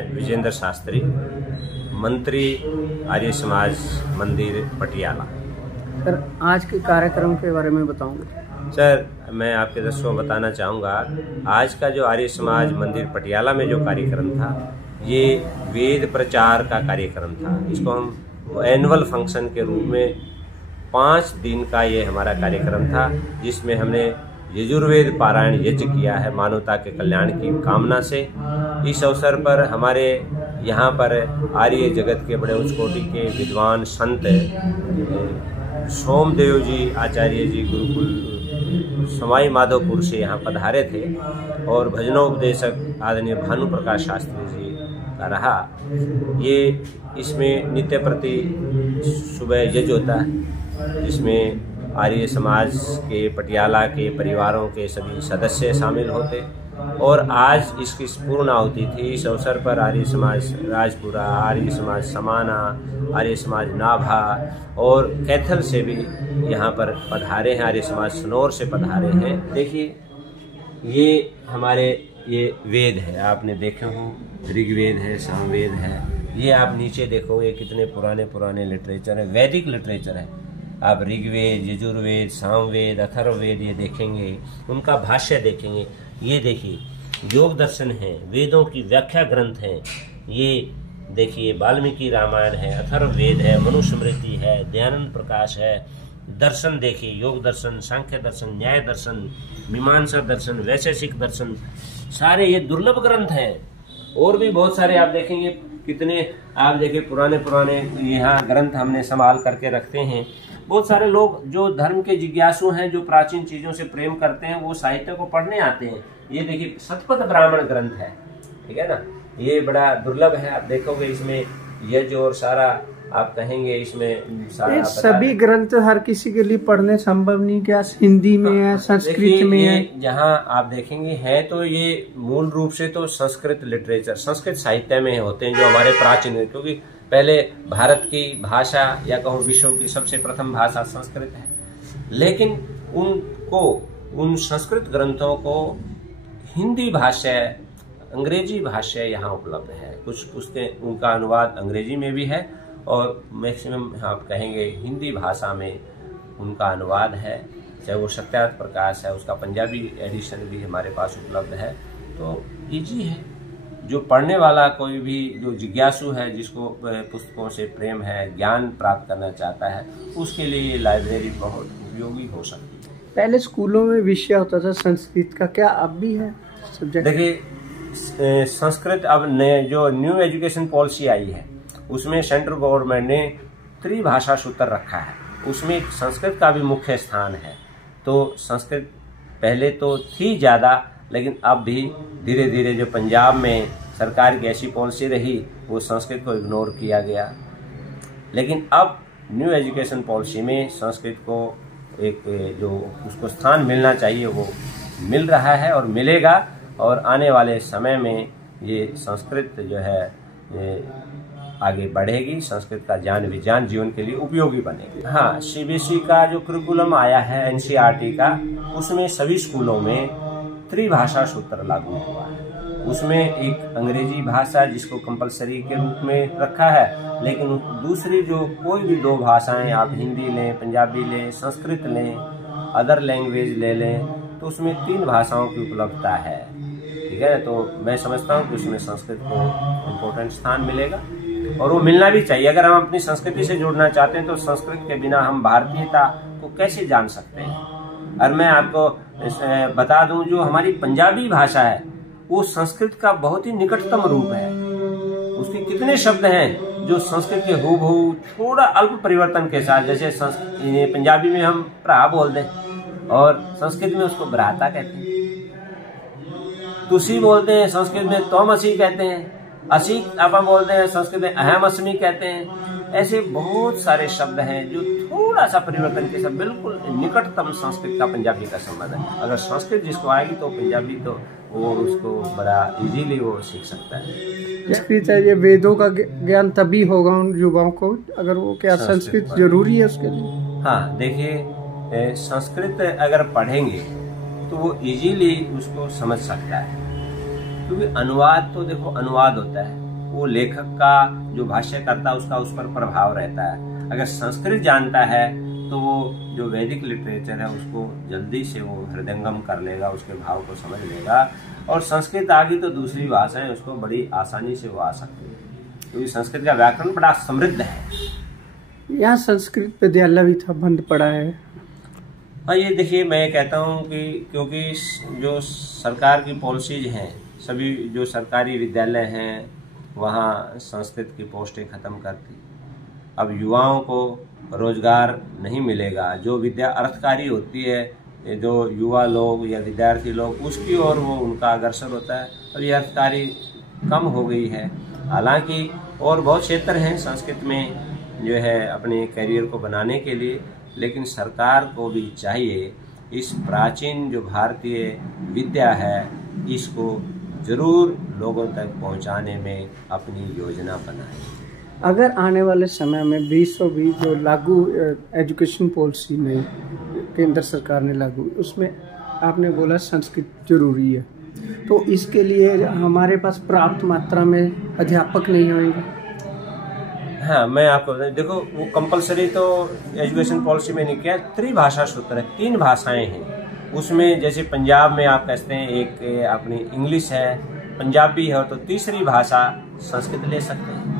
मैं विजेंद्र शास्त्री, मंत्री आर्य समाज मंदिर पटियाला। सर, आज के कार्यक्रम के बारे में बताऊंगा। सर, मैं आपके दर्शकों को बताना चाहूँगा, आज का जो आर्य समाज मंदिर पटियाला में जो कार्यक्रम था, ये वेद प्रचार का कार्यक्रम था। इसको हम एनुअल फंक्शन के रूप में 5 दिन का ये हमारा कार्यक्रम था, जिसमें हमने यजुर्वेद पारायण यज्ञ किया है मानवता के कल्याण की कामना से। इस अवसर पर हमारे यहाँ पर आर्य जगत के बड़े उच्च कोटि के विद्वान संत सोमदेव जी आचार्य जी गुरुकुल समाई माधोपुर से यहाँ पधारे थे, और भजनोपदेशक आदरणीय भानु प्रकाश शास्त्री जी का रहा। ये इसमें नित्य प्रति सुबह यज्ञ होता है, जिसमें आर्य समाज के पटियाला के परिवारों के सभी सदस्य शामिल होते, और आज इसकी पूर्ण आहुति थी। इस अवसर पर आर्य समाज राजपुरा, आर्य समाज समाना, आर्य समाज नाभा और कैथल से भी यहाँ पर पधारे हैं, आर्य समाज सनौर से पधारे हैं। देखिए, ये हमारे ये वेद है, आपने देखे हो, ऋग्वेद है, सामवेद है। ये आप नीचे देखो, ये कितने पुराने पुराने लिटरेचर है, वैदिक लिटरेचर है। आप ऋग्वेद, यजुर्वेद, सामवेद, अथर्ववेद ये देखेंगे, उनका भाष्य देखेंगे। ये देखिए, योग दर्शन है, वेदों की व्याख्या ग्रंथ हैं। ये देखिए, वाल्मीकि रामायण है, अथर्ववेद है, मनुस्मृति है, दयानंद प्रकाश है। दर्शन देखिए, योग दर्शन, सांख्य दर्शन, न्याय दर्शन, मीमांसा दर्शन, वैशेषिक दर्शन, सारे ये दुर्लभ ग्रंथ हैं। और भी बहुत सारे आप देखेंगे, कितने आप देखिए पुराने पुराने यहाँ ग्रंथ हमने संभाल करके रखते हैं। बहुत सारे लोग जो धर्म के जिज्ञासु हैं, जो प्राचीन चीजों से प्रेम करते हैं, वो साहित्य को पढ़ने आते हैं। ये देखिए, शतपथ ब्राह्मण ग्रंथ है, ठीक है ना, ये बड़ा दुर्लभ है। आप देखोगे इसमें ये जो और सारा आप कहेंगे इसमें सारा सभी ग्रंथ हर किसी के लिए पढ़ने संभव नहीं, क्या हिंदी में है, संस्कृत में है। जहाँ आप देखेंगे है तो ये मूल रूप से तो संस्कृत लिटरेचर, संस्कृत साहित्य में होते हैं, जो हमारे प्राचीन, क्योंकि पहले भारत की भाषा या कहूँ विश्व की सबसे प्रथम भाषा संस्कृत है। लेकिन उन संस्कृत ग्रंथों को हिंदी भाष्य, अंग्रेजी भाष्य यहाँ उपलब्ध है। कुछ पुस्तकें उनका अनुवाद अंग्रेजी में भी है, और मैक्सिमम आप कहेंगे हिंदी भाषा में उनका अनुवाद है। चाहे वो सत्यार्थ प्रकाश है, उसका पंजाबी एडिशन भी हमारे पास उपलब्ध है। तो इजी है, जो पढ़ने वाला कोई भी जो जिज्ञासु है, जिसको पुस्तकों से प्रेम है, ज्ञान प्राप्त करना चाहता है, उसके लिए ये लाइब्रेरी बहुत उपयोगी हो सकती है। पहले स्कूलों में विषय होता था संस्कृत का, क्या अब भी है सब्जेक्ट? देखिए, संस्कृत अब नए जो न्यू एजुकेशन पॉलिसी आई है, उसमें सेंट्रल गवर्नमेंट ने त्रिभाषा सूत्र रखा है। उसमें संस्कृत का भी मुख्य स्थान है। तो संस्कृत पहले तो थी ज़्यादा, लेकिन अब भी धीरे धीरे जो पंजाब में सरकार की ऐसी पॉलिसी रही, वो संस्कृत को इग्नोर किया गया। लेकिन अब न्यू एजुकेशन पॉलिसी में संस्कृत को एक जो उसको स्थान मिलना चाहिए वो मिल रहा है और मिलेगा, और आने वाले समय में ये संस्कृत जो है ये आगे बढ़ेगी। संस्कृत का ज्ञान विज्ञान जीवन के लिए उपयोगी बनेगी। हाँ, सीबीएसई का जो करिकुलम आया है एनसीईआरटी का, उसमें सभी स्कूलों में त्रिभाषा सूत्र लागू हुआ है। उसमें एक अंग्रेजी भाषा जिसको कंपलसरी के रूप में रखा है, लेकिन दूसरी जो कोई भी 2 भाषाएं, आप हिंदी लें, पंजाबी लें, संस्कृत लें, अदर लैंग्वेज ले लें, तो उसमें 3 भाषाओं की उपलब्धता है, ठीक है। तो मैं समझता हूँ कि उसमें संस्कृत को इम्पोर्टेंट स्थान मिलेगा, और वो मिलना भी चाहिए। अगर हम अपनी संस्कृति से जुड़ना चाहते हैं तो संस्कृत के बिना हम भारतीयता को कैसे जान सकते हैं। और मैं आपको बता दूं, जो हमारी पंजाबी भाषा है वो संस्कृत का बहुत ही निकटतम रूप है। उसके कितने शब्द हैं जो संस्कृत के हूबहू थोड़ा अल्प परिवर्तन के साथ, जैसे पंजाबी में हम भरा बोल दें और संस्कृत में उसको भ्राता कहते हैं, तुसी बोलते हैं संस्कृत में तोमसी कहते हैं, असी आप बोलते हैं संस्कृत में अहम अस्मी कहते हैं। ऐसे बहुत सारे शब्द हैं जो थोड़ा सा परिवर्तन के साथ बिल्कुल निकटतम संस्कृत का पंजाबी का संबंध है। अगर संस्कृत जिसको आएगी तो पंजाबी तो वो उसको बड़ा इजीली वो सीख सकता है। संस्कृत है, ये वेदों का ज्ञान तभी होगा उन युवाओं को अगर वो, क्या संस्कृत जरूरी है उसके लिए? हाँ, देखिए, संस्कृत अगर पढ़ेंगे तो वो इजीली उसको समझ सकता है, क्योंकि अनुवाद तो देखो अनुवाद होता है, वो लेखक का जो भाष्यकर्ता उसका उस पर प्रभाव रहता है। अगर संस्कृत जानता है तो वो जो वैदिक लिटरेचर है उसको जल्दी से वो हृदयंगम कर लेगा, उसके भाव को समझ लेगा। और संस्कृत आ गई तो दूसरी भाषाएं उसको बड़ी आसानी से वो आ सकती है, क्योंकि संस्कृत का व्याकरण बड़ा समृद्ध है। यहाँ संस्कृत विद्यालय भी था, बंद पड़ा है। हाँ, ये देखिए, मैं कहता हूँ कि क्योंकि जो सरकार की पॉलिसीज हैं, सभी जो सरकारी विद्यालय हैं वहाँ संस्कृत की पोस्टें खत्म कर दी। अब युवाओं को रोजगार नहीं मिलेगा। जो विद्या अर्थकारी होती है, जो युवा लोग या विद्यार्थी लोग, उसकी ओर वो उनका अग्रसर होता है। अब ये अर्थकारी कम हो गई है। हालांकि और बहुत क्षेत्र हैं संस्कृत में जो है अपने करियर को बनाने के लिए, लेकिन सरकार को भी चाहिए इस प्राचीन जो भारतीय विद्या है इसको जरूर लोगों तक पहुंचाने में अपनी योजना बनाए। अगर आने वाले समय में 2020 जो लागू एजुकेशन पॉलिसी ने केंद्र सरकार ने लागू, उसमें आपने बोला संस्कृत जरूरी है, तो इसके लिए हमारे पास पर्याप्त मात्रा में अध्यापक नहीं होंगे? हाँ, मैं आपको देखो, वो कंपलसरी तो एजुकेशन पॉलिसी में नहीं किया। त्रिभाषा सूत्र है, 3 भाषाएं हैं उसमें। जैसे पंजाब में आप कहते हैं एक अपनी इंग्लिश है, पंजाबी है, तो तीसरी भाषा संस्कृत ले सकते हैं।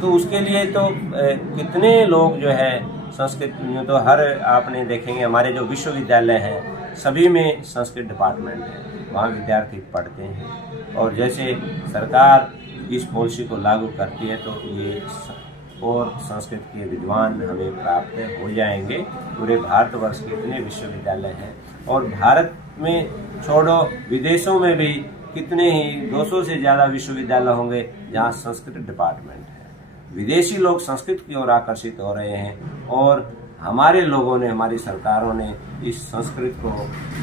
तो उसके लिए तो कितने लोग जो है संस्कृत, तो हर आपने देखेंगे हमारे जो विश्वविद्यालय हैं सभी में संस्कृत डिपार्टमेंट है, वहाँ विद्यार्थी पढ़ते हैं। और जैसे सरकार इस पॉलिसी को लागू करती है तो ये और संस्कृत के विद्वान हमें प्राप्त हो जाएंगे। पूरे भारतवर्ष के इतने विश्वविद्यालय हैं, और भारत में छोड़ो विदेशों में भी कितने ही 200 से ज़्यादा विश्वविद्यालय होंगे जहाँ संस्कृत डिपार्टमेंट है। विदेशी लोग संस्कृत की ओर आकर्षित हो रहे हैं, और हमारे लोगों ने, हमारी सरकारों ने इस संस्कृत को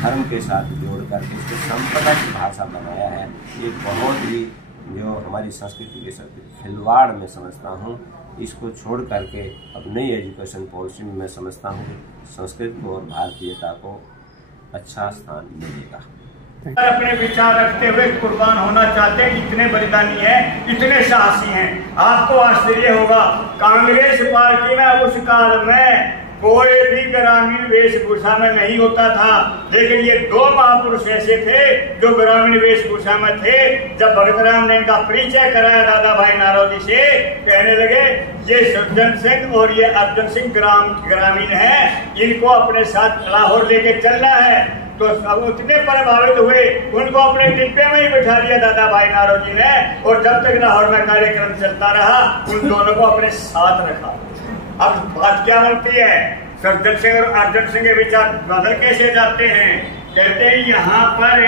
धर्म के साथ जोड़ करके इसको संपदा की भाषा बनाया है। ये बहुत ही जो हमारी संस्कृति के साथ खिलवाड़ में समझता हूँ। इसको छोड़ करके अब नई एजुकेशन पॉलिसी में मैं समझता हूँ कि संस्कृत को और भारतीयता को अच्छा स्थान मिलेगा। अपने विचार रखते हुए कुर्बान होना चाहते हैं, इतने बलिदानी हैं, इतने साहसी हैं। आपको आश्चर्य होगा, कांग्रेस पार्टी में उस काल में कोई भी ग्रामीण वेशभूषा में नहीं होता था, लेकिन ये 2 महापुरुष ऐसे थे जो ग्रामीण वेशभूषा में थे। जब भगत राम ने इनका परिचय कराया दादा भाई नारोजी से, कहने लगे ये सज्जन सिंह और ये अर्जुन सिंह ग्रामीण हैं, इनको अपने साथ लाहौर लेके चलना है। तो सब उतने प्रभावित हुए, उनको अपने डिब्बे में ही बिठा दिया दादा भाई नारोजी ने, और जब तक लाहौर में कार्यक्रम चलता रहा उन दोनों को अपने साथ रखा। अब बात क्या बनती है, सज्जन सिंह और अर्जुन सिंह के विचार बदल कैसे जाते हैं। कहते हैं यहाँ पर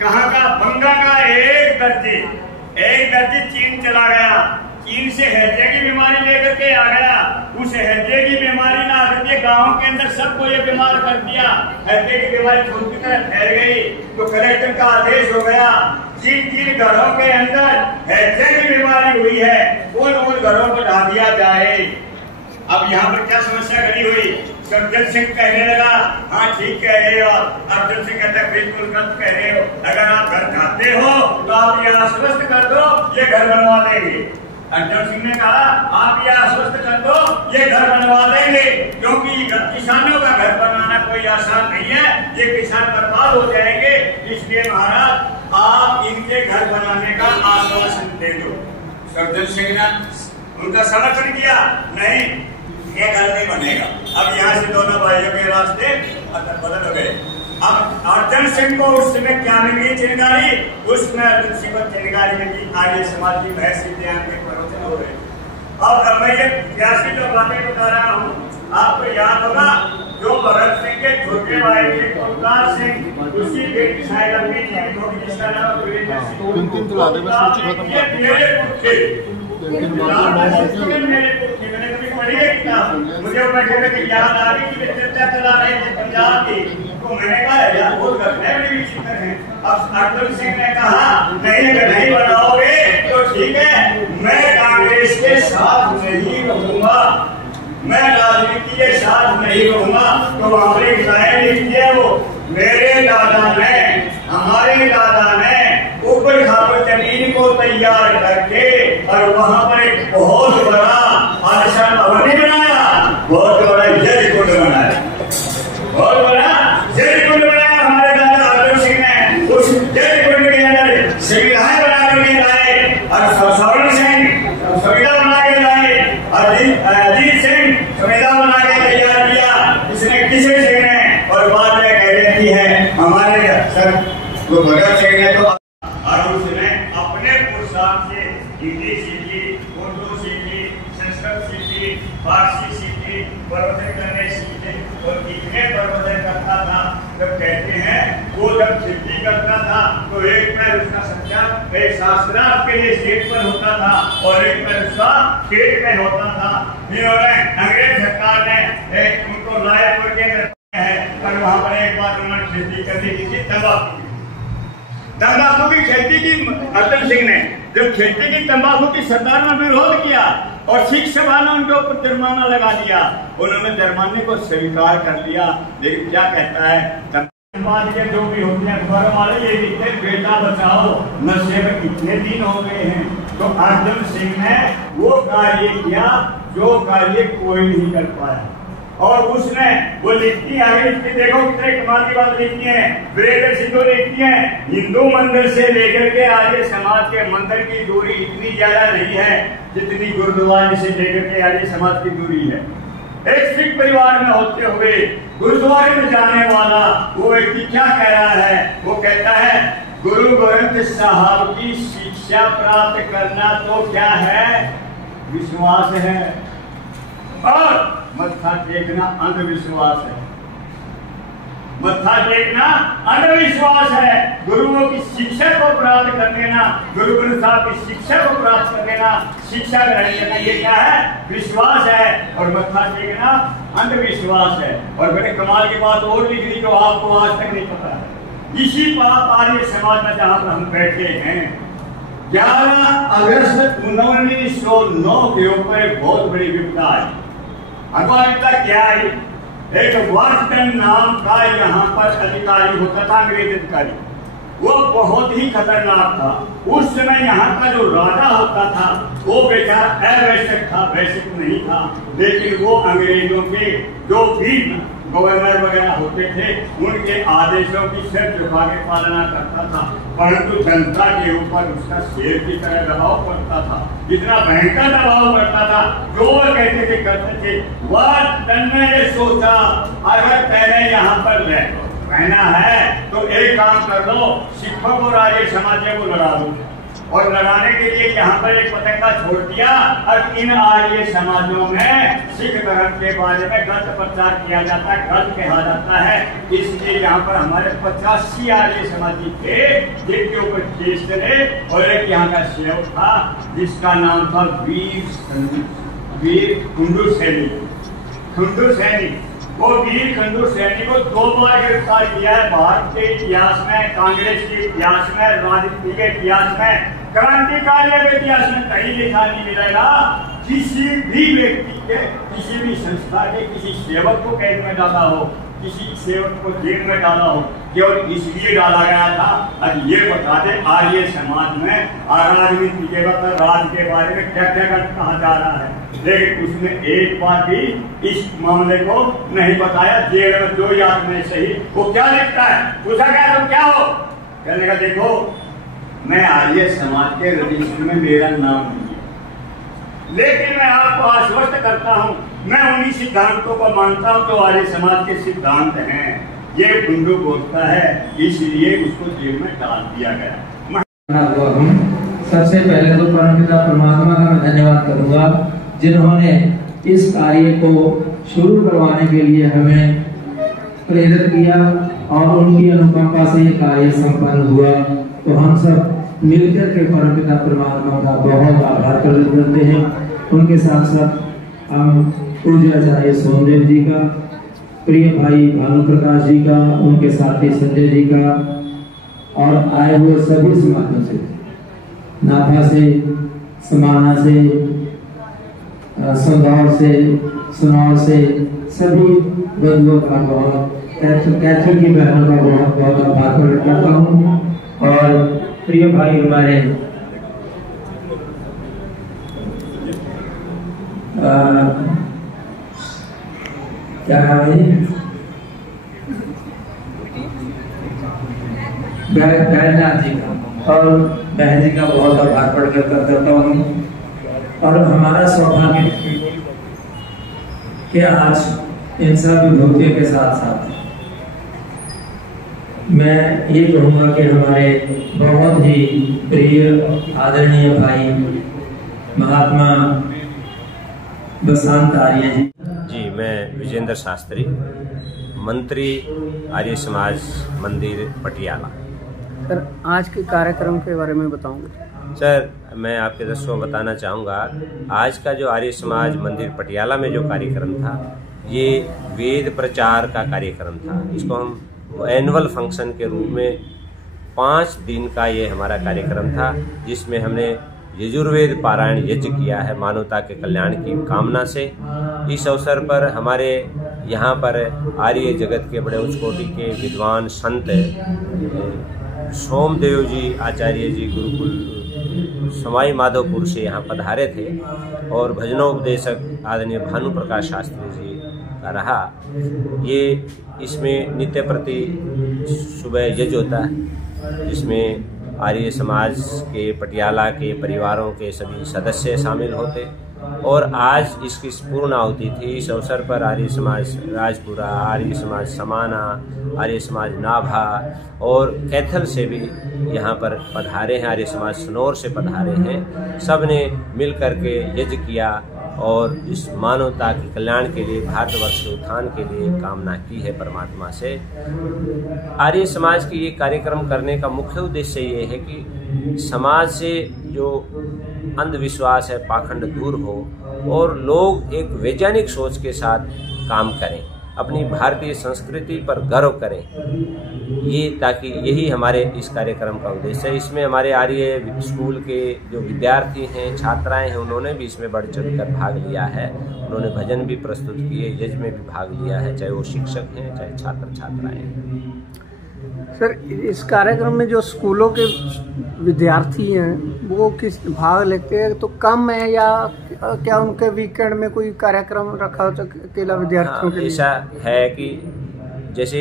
कहाँ का बंगा का एक दर्जी चीन चला गया, चीन से हैजे की बीमारी लेकर के आ गया। उस हैजे की बीमारी ना आकर गाँव के अंदर सबको ये बीमार कर दिया। हैजे की बीमारी छोटी तरह फैल गई तो कलेक्टर का आदेश हो गया, जिन घरों के अंदर हैजे की बीमारी हुई है उन घरों को ढा दिया जाए। अब यहाँ पर क्या समस्या खड़ी हुई, सज्जन सिंह कहने लगा हाँ ठीक कह रहे हो, अर्जुन सिंह कहता है बिल्कुल गलत कह रहे हो, अगर आप घर चाहते हो तो आप ये आश्वस्त कर दो ये घर बनवा देंगे। अर्जुन सिंह ने कहा आप ये आश्वस्त कर दो ये घर बनवा देंगे, क्योंकि किसानों का घर बनाना कोई आसान नहीं है, ये किसान बर्बाद हो जाएंगे, इसलिए महाराज आप इनके घर बनाने का आश्वासन दे दो। सज्जन सिंह ने उनका समर्थन किया, नहीं ये घर नहीं बनेगा। अब यहाँ से दोनों भाइयों के रास्ते बदल हो गए। अब अर्जुन सिंह को उस समय क्या मिली चिंगारी, उसमें अर्जुन सिंह को चिंगारी मिली आर्य समाज की बहस ज्ञान के प्रवचन हो रहे। अब मैं ये व्यासी जो बातें बता रहा हूँ आपको याद होगा, जो भगत सिंह के छोटे भाई थे कुलतार सिंह, उसी बेटी साहिबा की छोटी जिसका नाम मुझे बैठे याद आ रही कि चर्चा चला रहे थे पंजाब की, तो मैंने कहा यार बहुत बड़ी चिंतन है। अब अर्जुन सिंह ने कहा नहीं अगर नहीं बनाओगे तो ठीक है, मैं कांग्रेस के साथ नहीं रहूंगा, मैं राजनीति के साथ नहीं रहूंगा। तो हमारे शायर लिखिए वो मेरे दादा ने, हमारे दादा ने ऊपर खाकर जमीन को तैयार करके और वहां पर एक बहुत बड़ा आलिशान भवन नहीं बनाया, बहुत बड़ा यज्ञ कुंड बनाया, बहुत बड़ा यज्ञ कुंड बनाया हमारे दादा अर्जुन सिंह ने। उस यज्ञ कुंड के अंदर सुविधाएं बना करके लाए और सवर्ण सिंह सुविधा बना के लाए, अजीत सिंह सुविधा बना के तैयार किया, इसने किसी सिंह ने, और बाद में कह देती है हमारे सर तो भगत सिंह ने तो, और उसने अपने पुरुषार्थ से हिंदी सीखी, उर्दू सीखी, संस्कृत सीखी, फारसी सीखी, प्रवचन करने सीखे, और कितने प्रवचन करता था। जब कहते हैं वो जब खेती करता था तो एक पैर उसका सच्चा एक शास्त्रार्थ के लिए स्टेज पर होता था और एक पैर उसका खेत में होता था। इन्होंने अंग्रेज सरकार ने उनको रायपुर के है, पर वहां पर एक बार उन्होंने खेती करने की थी, तंबाकू की खेती की। अर्जुन सिंह ने जब खेती की तंबाकू की सरकार ने विरोध किया और सिख सभा ने उनके ऊपर जुर्माना लगा दिया, उन्होंने जुर्माने को स्वीकार कर लिया। लेकिन क्या कहता है के जो भी होते हैं अखबार वाले, ये लिखते बेटा बचाओ नशे में कितने दिन हो गए हैं। तो अर्जुन सिंह ने वो कार्य किया जो कार्य कोई नहीं कर पाया, और उसने वो लिखती है आगे लिखती, देखो कितने कमाल की बात लिखती है। वीरेंद्र सिंह को लिखती है, हिंदू मंदिर से लेकर के आर्य समाज के मंदिर की दूरी इतनी ज्यादा नहीं है जितनी गुरुद्वारे से लेकर के आर्य समाज की दूरी है। एक सिख परिवार में होते हुए गुरुद्वारे में जाने वाला वो व्यक्ति क्या कह रहा है, वो कहता है गुरु ग्रंथ साहब की शिक्षा प्राप्त करना तो क्या है, विश्वास है, और मत्था टेकना अंधविश्वास है। मत्था टेकना अंधविश्वास है। गुरुओं की शिक्षा को प्राप्त कर लेना, गुरु ग्रंथ साहब की शिक्षा को प्राप्त कर लेना, शिक्षा ग्रहण करना, ये क्या है, विश्वास है, और मत्था टेकना अंधविश्वास है। और बड़े कमाल की बात और लिख दी जो आपको आज तक नहीं पता है। इसी पाप आर्य समाज में जहां पर हम बैठे हैं, 11 अगस्त 1909 के ऊपर एक बहुत बड़ी विपदा आई। अगवानिता क्या है, एक वाटन नाम का यहाँ पर अधिकारी होता था, अंग्रेज अधिकारी, वो बहुत ही खतरनाक था। उस समय यहाँ का जो राजा होता था वो बेचारा अवैश्यक था, वैश्यक नहीं था, लेकिन वो अंग्रेजों के जो भी गवर्नर वगैरह होते थे उनके आदेशों की सिर झुका के पालना करता था, परंतु जनता के ऊपर उसका शेर की तरह दबाव पड़ता था, इतना भयंकर दबाव पड़ता था, जो वो कहते थे करते थे। वाटन ने ये सोचा अगर पहले यहाँ पर रहना है तो एक काम कर लो, सिखों को आर्य समाज को लड़ा दो, और लड़ाने के लिए यहाँ पर एक पतंगा छोड़ दिया और इन आर्य समाजों में सिख धर्म के बारे में गलत प्रचार किया जाता है, गलत कहा जाता है। इसलिए यहाँ पर हमारे 85 आर्य समाजी थे जिनके ऊपर केस चले, और एक यहाँ का सेवक था जिसका नाम था वीर खंडू सैनी। खंडू सैनी, वो वीर खंडू सैनी को 2 बार गिरफ्तार किया है। भारत के इतिहास में, कांग्रेस के इतिहास में, राजनीति के इतिहास में, क्रांतिकारियों के इतिहास में कहीं लिखा नहीं मिलेगा किसी भी व्यक्ति के, किसी भी संस्था के किसी सेवक को कैद में डाला हो, किसी सेवक को जेल में डाला हो, केवल इसलिए डाला गया था अब ये बता दे आर्य समाज में राजनीति के वक्त राज के बारे में क्या क्या कहा जा रहा है। लेकिन उसने एक बार भी इस मामले को नहीं बताया। जेल में जो याद में सही वो क्या लिखता है, पूछा गया तुम क्या हो, कहने का देखो मैं आर्य समाज के रजिस्टर में मेरा नाम नहीं है, लेकिन मैं आपको आश्वस्त करता हूँ मैं उन्हीं सिद्धांतों को मानता हूँ जो आर्य समाज के सिद्धांत हैं। ये खंडू बोलता है इसलिए उसको जेल में डाल दिया गया। सबसे पहले तो परमपिता परमात्मा का मैं धन्यवाद करूंगा जिन्होंने इस कार्य को शुरू करवाने के लिए हमें प्रेरित किया और उनकी अनुकंपा से ये कार्य संपन्न हुआ। तो हम सब मिलकर के परमपिता परमात्मा का बहुत आभार प्रकट करते हैं। उनके साथ साथ हम पूज्य आचार्य सोमदेव जी का, प्रिय भाई भानु प्रकाश जी का, उनके साथी संजय जी का, और आए हुए सभी समाजों से, नाथा से, समाना से, संदौर से, सुनौर से, सभी बंधुओं का बहुत, कैथल की बहनों का बहुत बहुत आभार प्रकट करता हूँ। और प्रिय भाई हमारे क्या नाम है बैजनाथ जी का और बहन जी का बहुत आभार प्रकट करता हूँ। और हमारा सौभाग्य कि आज इन सब विभूतियों के साथ साथ मैं ये कहूँगा कि हमारे बहुत ही प्रिय आदरणीय भाई महात्मा बसंत आर्य जी, मैं विजेंद्र शास्त्री, मंत्री आर्य समाज मंदिर पटियाला। सर, आज के कार्यक्रम के बारे में बताऊंगा। सर, मैं आपके दर्शकों को बताना चाहूँगा, आज का जो आर्य समाज मंदिर पटियाला में जो कार्यक्रम था, ये वेद प्रचार का कार्यक्रम था। इसको हम एनुअल फंक्शन के रूप में 5 दिन का ये हमारा कार्यक्रम था, जिसमें हमने यजुर्वेद पारायण यज्ञ किया है मानवता के कल्याण की कामना से। इस अवसर पर हमारे यहाँ पर आर्य जगत के बड़े उच्च कोटि के विद्वान संत सोमदेव जी आचार्य जी गुरुकुल सवाई माधोपुर से यहाँ पधारे थे, और भजनोपदेशक आदरणीय भानु प्रकाश शास्त्री जी का रहा। ये इसमें नित्य प्रति सुबह यज्ञ होता है, जिसमें आर्य समाज के पटियाला के परिवारों के सभी सदस्य शामिल होते, और आज इसकी पूर्ण आहुति थी। इस अवसर पर आर्य समाज राजपुरा, आर्य समाज समाना, आर्य समाज नाभा और कैथल से भी यहाँ पर पधारे हैं, आर्य समाज सनौर से पधारे हैं। सब ने मिल करके यज्ञ किया और इस मानवता के कल्याण के लिए, भारतवर्ष के उत्थान के लिए कामना की है परमात्मा से। आर्य समाज की ये कार्यक्रम करने का मुख्य उद्देश्य ये है कि समाज से जो अंधविश्वास है, पाखंड दूर हो और लोग एक वैज्ञानिक सोच के साथ काम करें, अपनी भारतीय संस्कृति पर गर्व करें। ये ताकि यही हमारे इस कार्यक्रम का उद्देश्य है। इसमें हमारे आर्य स्कूल के जो विद्यार्थी हैं, छात्राएं हैं, उन्होंने भी इसमें बढ़ चढ़ कर भाग लिया है। उन्होंने भजन भी प्रस्तुत किए, यज्ञ में भी भाग लिया है, चाहे वो शिक्षक हैं चाहे छात्र छात्राएं हैं। सर, इस कार्यक्रम में जो स्कूलों के विद्यार्थी हैं वो किस भाग लेते हैं, तो कम है या क्या उनके वीकेंड में कोई कार्यक्रम रखा हो अकेला विद्यार्थियों के लिए? ऐसा है कि जैसे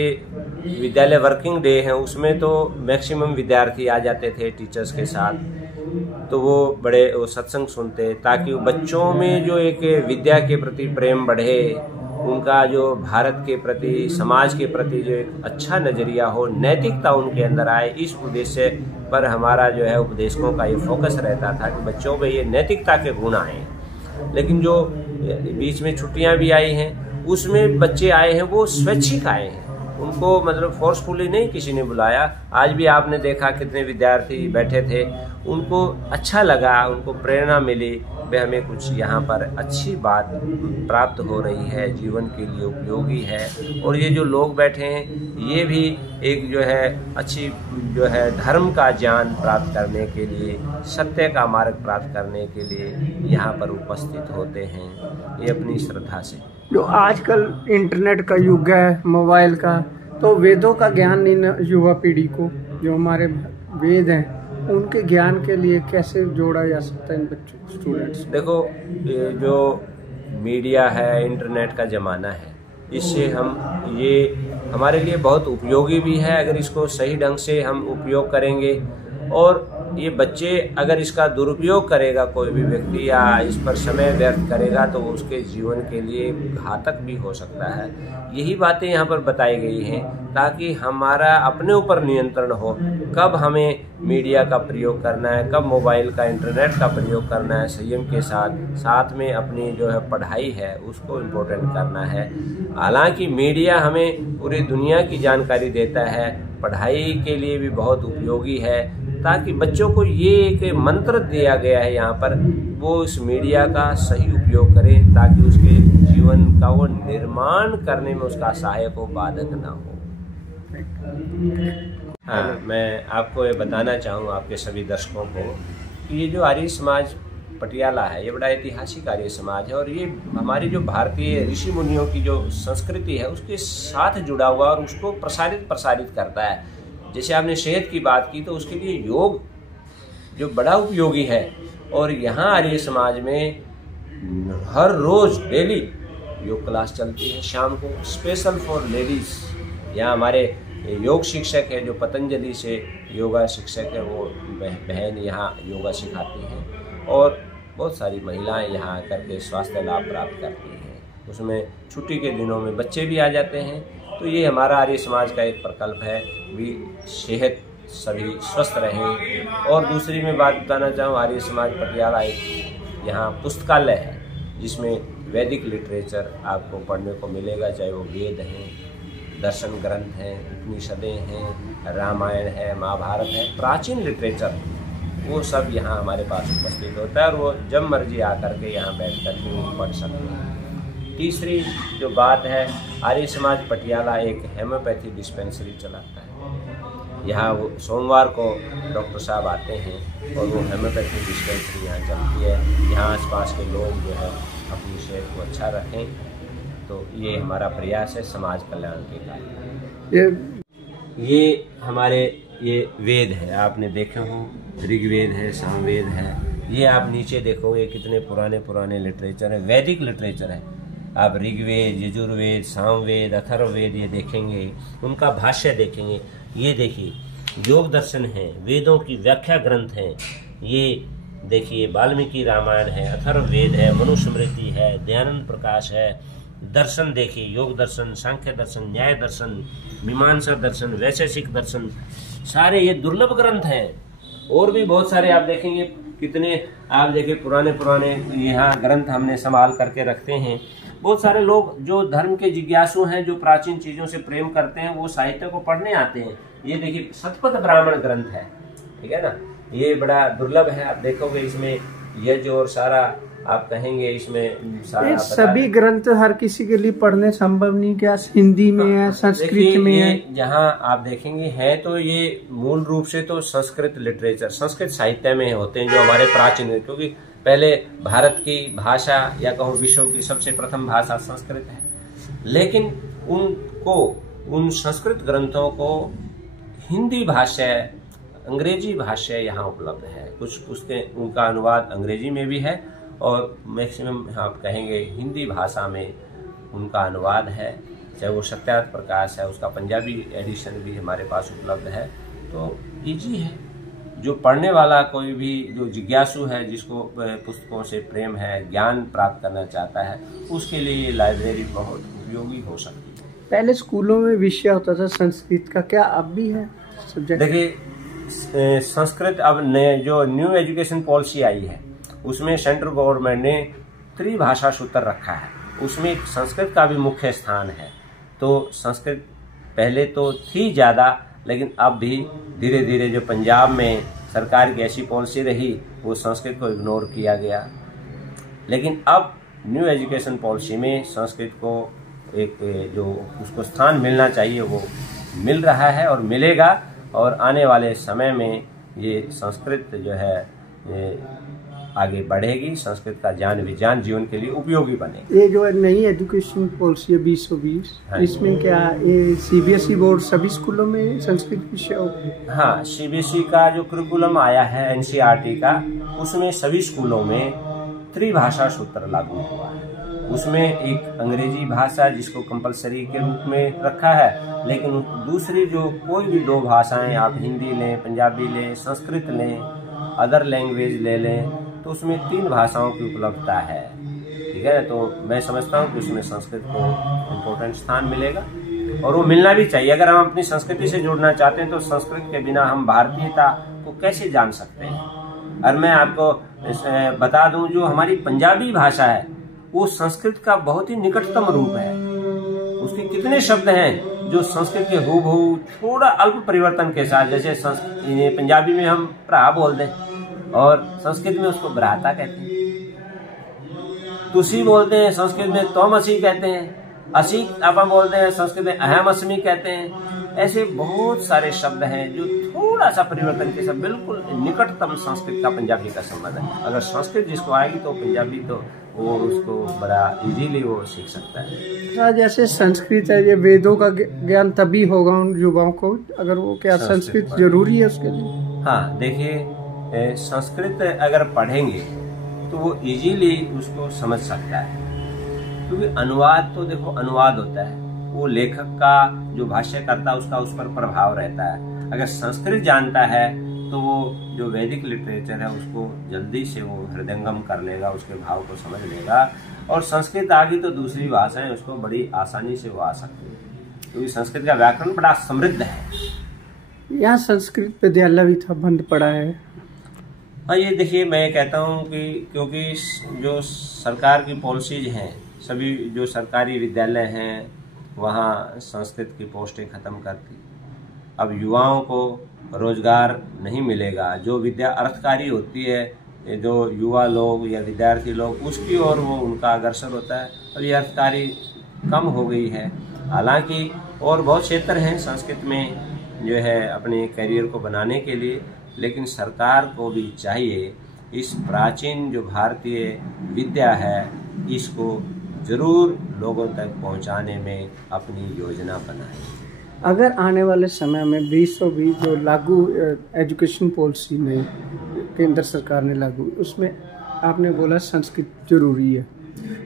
विद्यालय वर्किंग डे है, उसमें तो मैक्सिमम विद्यार्थी आ जाते थे टीचर्स के साथ, तो वो बड़े वो सत्संग सुनते, ताकि बच्चों में जो एक विद्या के प्रति प्रेम बढ़े, उनका जो भारत के प्रति, समाज के प्रति जो एक अच्छा नजरिया हो, नैतिकता उनके अंदर आए। इस उद्देश्य पर हमारा जो है उपदेशकों का ये फोकस रहता था कि बच्चों में ये नैतिकता के गुण आए। लेकिन जो बीच में छुट्टियां भी आई हैं, उसमें बच्चे आए हैं वो स्वैच्छिक आए हैं, उनको मतलब फोर्सफुली नहीं किसी ने बुलाया। आज भी आपने देखा कितने विद्यार्थी बैठे थे, उनको अच्छा लगा, उनको प्रेरणा मिली, वे हमें कुछ यहाँ पर अच्छी बात प्राप्त हो रही है, जीवन के लिए उपयोगी है। और ये जो लोग बैठे हैं ये भी एक जो है अच्छी जो है धर्म का ज्ञान प्राप्त करने के लिए, सत्य का मार्ग प्राप्त करने के लिए यहाँ पर उपस्थित होते हैं, ये अपनी श्रद्धा से। जो आजकल इंटरनेट का युग है, मोबाइल का, तो वेदों का ज्ञान इन युवा पीढ़ी को, जो हमारे वेद हैं उनके ज्ञान के लिए कैसे जोड़ा जा सकता है इन बच्चों स्टूडेंट्स? देखो, ये जो मीडिया है, इंटरनेट का ज़माना है, इससे हम ये हमारे लिए बहुत उपयोगी भी है अगर इसको सही ढंग से हम उपयोग करेंगे। और ये बच्चे अगर इसका दुरुपयोग करेगा कोई भी व्यक्ति या इस पर समय व्यर्थ करेगा तो उसके जीवन के लिए घातक भी हो सकता है। यही बातें यहाँ पर बताई गई हैं ताकि हमारा अपने ऊपर नियंत्रण हो, कब हमें मीडिया का प्रयोग करना है, कब मोबाइल का, इंटरनेट का प्रयोग करना है, संयम के साथ में अपनी जो है पढ़ाई है उसको इम्पोर्टेंट करना है। हालांकि मीडिया हमें पूरी दुनिया की जानकारी देता है, पढ़ाई के लिए भी बहुत उपयोगी है, ताकि बच्चों को ये एक मंत्र दिया गया है यहाँ पर, वो इस मीडिया का सही उपयोग करें ताकि उसके जीवन का वो निर्माण करने में उसका सहायक हो, बाधक ना हो। हाँ, मैं आपको ये बताना चाहूँ आपके सभी दर्शकों को कि ये जो आर्य समाज पटियाला है ये बड़ा ऐतिहासिक आर्य समाज है और ये हमारी जो भारतीय ऋषि मुनियों की जो संस्कृति है उसके साथ जुड़ा हुआ और उसको प्रसारित करता है। जैसे आपने सेहत की बात की तो उसके लिए योग जो बड़ा उपयोगी है और यहाँ आर्य समाज में हर रोज डेली योग क्लास चलती है शाम को, स्पेशल फॉर लेडीज। यहाँ हमारे योग शिक्षक है जो पतंजलि से योगा शिक्षक है, वो बहन यहाँ योगा सिखाती हैं और बहुत सारी महिलाएं यहाँ आकर के स्वास्थ्य लाभ प्राप्त करती हैं। उसमें छुट्टी के दिनों में बच्चे भी आ जाते हैं। तो ये हमारा आर्य समाज का एक प्रकल्प है भी सेहत सभी स्वस्थ रहें। और दूसरी मैं बात बताना चाहूँ, आर्य समाज पटियाला एक यहाँ पुस्तकालय है जिसमें वैदिक लिटरेचर आपको पढ़ने को मिलेगा, चाहे वो वेद हैं, दर्शन ग्रंथ हैं, उपनिषदें हैं, रामायण है, महाभारत है, प्राचीन लिटरेचर, वो सब यहाँ हमारे पास उपस्थित होता है और वो जब मर्जी आकर के यहाँ बैठ कर के वो पढ़ सकते हैं। तीसरी जो बात है, आर्य समाज पटियाला एक हेम्योपैथी डिस्पेंसरी चलाता है। यहाँ वो सोमवार को डॉक्टर साहब आते हैं और वो हेम्योपैथी डिस्पेंसरी यहाँ चलती है। यहाँ आसपास के लोग जो है अपनी सेहत को अच्छा रखें। तो ये हमारा प्रयास है समाज कल्याण के लिए। ये हमारे ये वेद है, आपने देखे हो, ऋग्वेद है, सामवेद है। ये आप नीचे देखोगे कितने पुराने पुराने लिटरेचर है, वैदिक लिटरेचर है। आप ऋग्वेद, यजुर्वेद, सामवेद, अथर्ववेद ये देखेंगे, उनका भाष्य देखेंगे। ये देखिए योग दर्शन है, वेदों की व्याख्या ग्रंथ हैं। ये देखिए वाल्मीकि रामायण है, अथर्ववेद है, मनुस्मृति है, दयानंद प्रकाश है। दर्शन देखिए, योग दर्शन, सांख्य दर्शन, न्याय दर्शन, मीमांसा दर्शन, वैशेषिक दर्शन, सारे ये दुर्लभ ग्रंथ हैं। और भी बहुत सारे आप देखेंगे कितने, आप देखिए पुराने पुराने यहाँ ग्रंथ हमने संभाल करके रखते हैं। बहुत सारे लोग जो धर्म के जिज्ञासु हैं, जो प्राचीन चीजों से प्रेम करते हैं, वो साहित्य को पढ़ने आते हैं। ये देखिए शतपथ ब्राह्मण ग्रंथ है, ठीक है ना, ये बड़ा दुर्लभ है। आप देखोगे इसमें यज्ञ और सारा आप कहेंगे इसमें सारा सभी ग्रंथ हर किसी के लिए पढ़ने संभव नहीं, क्या हिंदी में है, संस्कृत में है। जहाँ आप देखेंगे है तो ये मूल रूप से तो संस्कृत लिटरेचर, संस्कृत साहित्य में होते हैं जो हमारे प्राचीन है, क्योंकि पहले भारत की भाषा या कहूँ विश्व की सबसे प्रथम भाषा संस्कृत है। लेकिन उनको, उन संस्कृत ग्रंथों को हिंदी भाष्य, अंग्रेजी भाष्य यहाँ उपलब्ध है। कुछ पुस्तकें उनका अनुवाद अंग्रेजी में भी है और मैक्सिमम आप कहेंगे हिंदी भाषा में उनका अनुवाद है। चाहे वो सत्यार्थ प्रकाश है, उसका पंजाबी एडिशन भी हमारे पास उपलब्ध है। तो इजी है, जो पढ़ने वाला कोई भी जो जिज्ञासु है, जिसको पुस्तकों से प्रेम है, ज्ञान प्राप्त करना चाहता है, उसके लिए लाइब्रेरी बहुत उपयोगी हो सकती है। पहले स्कूलों में विषय होता था संस्कृत का, क्या अब भी है सब्जेक्ट? देखिए संस्कृत अब नए जो न्यू एजुकेशन पॉलिसी आई है उसमें सेंट्रल गवर्नमेंट ने त्रिभाषा सूत्र रखा है, उसमें संस्कृत का भी मुख्य स्थान है। तो संस्कृत पहले तो थी ज़्यादा, लेकिन अब भी धीरे धीरे जो पंजाब में सरकार की ऐसी पॉलिसी रही, वो संस्कृत को इग्नोर किया गया। लेकिन अब न्यू एजुकेशन पॉलिसी में संस्कृत को एक जो उसको स्थान मिलना चाहिए वो मिल रहा है और मिलेगा। और आने वाले समय में ये संस्कृत जो है ये आगे बढ़ेगी, संस्कृत का ज्ञान विज्ञान जीवन के लिए उपयोगी बनेगी। ये जो नई एजुकेशन पॉलिसी है 2020, इसमें क्या ये सीबीएसई बोर्ड सभी स्कूलों में संस्कृत विषय होगा? हाँ, सीबीएसई का जो करिकुलम आया है एनसीईआरटी का, उसमें सभी स्कूलों में त्रिभाषा सूत्र लागू हुआ है। उसमें एक अंग्रेजी भाषा जिसको कंपलसरी के रूप में रखा है, लेकिन दूसरी जो कोई भी दो भाषाएं, आप हिंदी लें, पंजाबी लें, संस्कृत लें, अदर लैंग्वेज ले लें, तो उसमें 3 भाषाओं की उपलब्धता है, ठीक है। तो मैं समझता हूँ कि उसमें संस्कृत को इम्पोर्टेंट स्थान मिलेगा और वो मिलना भी चाहिए। अगर हम अपनी संस्कृति से जुड़ना चाहते हैं तो संस्कृत के बिना हम भारतीयता को कैसे जान सकते हैं। और मैं आपको बता दूं, जो हमारी पंजाबी भाषा है वो संस्कृत का बहुत ही निकटतम रूप है। उसके कितने शब्द हैं जो संस्कृत के हूबहू थोड़ा अल्प परिवर्तन के साथ, जैसे पंजाबी में हम भरा बोलते हैं और संस्कृत में उसको भ्राता कहते हैं, तुसी बोलते हैं संस्कृत में तोमसी कहते हैं, असी आप बोलते हैं संस्कृत में अहम अस्मी कहते हैं। ऐसे बहुत सारे शब्द हैं जो थोड़ा सा परिवर्तन के साथ बिल्कुल निकटतम संस्कृत का पंजाबी का संबंध है। अगर संस्कृत जिसको आएगी तो पंजाबी तो वो उसको बड़ा इजीली वो सीख सकता है। जैसे संस्कृत है, ये वेदों का ज्ञान तभी होगा उन युवाओं को अगर वो, क्या संस्कृत जरूरी है उसके लिए? हाँ, देखिए संस्कृत अगर पढ़ेंगे तो वो इजीली उसको समझ सकता है। क्योंकि अनुवाद तो देखो अनुवाद होता है, वो लेखक का जो भाष्य करता है उसका उस पर प्रभाव रहता है। अगर संस्कृत जानता है तो वो जो वैदिक लिटरेचर है उसको जल्दी से वो हृदयंगम कर लेगा, उसके भाव को समझ लेगा। और संस्कृत आ गई तो दूसरी भाषाएं उसको बड़ी आसानी से वो आ सकती है, क्योंकि संस्कृत का व्याकरण बड़ा समृद्ध है। यहाँ संस्कृत विद्यालय भी था, बंद पड़ा है। हाँ, ये देखिए मैं कहता हूँ कि क्योंकि जो सरकार की पॉलिसीज हैं, सभी जो सरकारी विद्यालय हैं वहाँ संस्कृत की पोस्टें खत्म कर दी। अब युवाओं को रोजगार नहीं मिलेगा। जो विद्या अर्थकारी होती है, जो युवा लोग या विद्यार्थी लोग उसकी ओर वो उनका अग्रसर होता है। अब ये अर्थकारी कम हो गई है। हालांकि और बहुत क्षेत्र हैं संस्कृत में जो है अपने करियर को बनाने के लिए, लेकिन सरकार को भी चाहिए इस प्राचीन जो भारतीय विद्या है इसको जरूर लोगों तक पहुंचाने में अपनी योजना बनाए। अगर आने वाले समय में 2020 जो लागू एजुकेशन पॉलिसी ने केंद्र सरकार ने लागू, उसमें आपने बोला संस्कृत जरूरी है,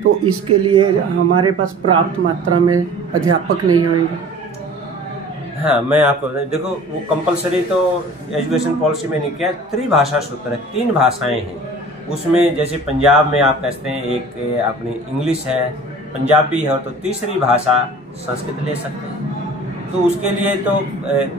तो इसके लिए हमारे पास पर्याप्त मात्रा में अध्यापक नहीं होंगे। हाँ, मैं आपको बताऊं, देखो वो कंपलसरी तो एजुकेशन पॉलिसी में नहीं किया। त्रिभाषा सूत्र है, 3 भाषाएं हैं उसमें। जैसे पंजाब में आप कहते हैं एक अपनी इंग्लिश है, पंजाबी है, तो तीसरी भाषा संस्कृत ले सकते हैं। तो उसके लिए तो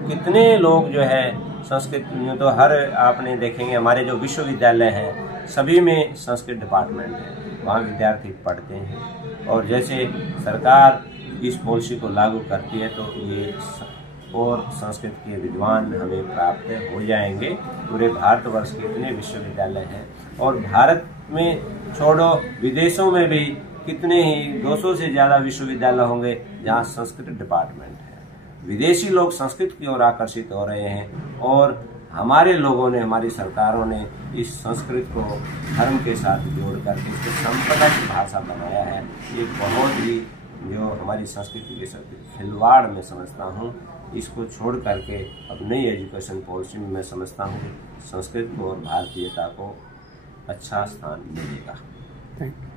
कितने लोग जो है संस्कृत, तो हर आपने देखेंगे हमारे जो विश्वविद्यालय हैं सभी में संस्कृत डिपार्टमेंट है, वहाँ विद्यार्थी पढ़ते हैं। और जैसे सरकार इस पॉलिसी को लागू करती है तो ये और संस्कृत के विद्वान हमें प्राप्त हो जाएंगे। पूरे भारतवर्ष के इतने विश्वविद्यालय हैं, और भारत में छोड़ो विदेशों में भी कितने ही 200 से ज़्यादा विश्वविद्यालय होंगे जहाँ संस्कृत डिपार्टमेंट है। विदेशी लोग संस्कृत की ओर आकर्षित हो रहे हैं, और हमारे लोगों ने, हमारी सरकारों ने इस संस्कृत को धर्म के साथ जोड़ करके इसको संपदा की भाषा बनाया है। ये बहुत ही जो हमारी संस्कृति के साथ खिलवाड़ में समझता हूँ। इसको छोड़ करके अब नई एजुकेशन पॉलिसी में मैं समझता हूँ कि संस्कृत को और भारतीयता को अच्छा स्थान मिलेगा। Thank you.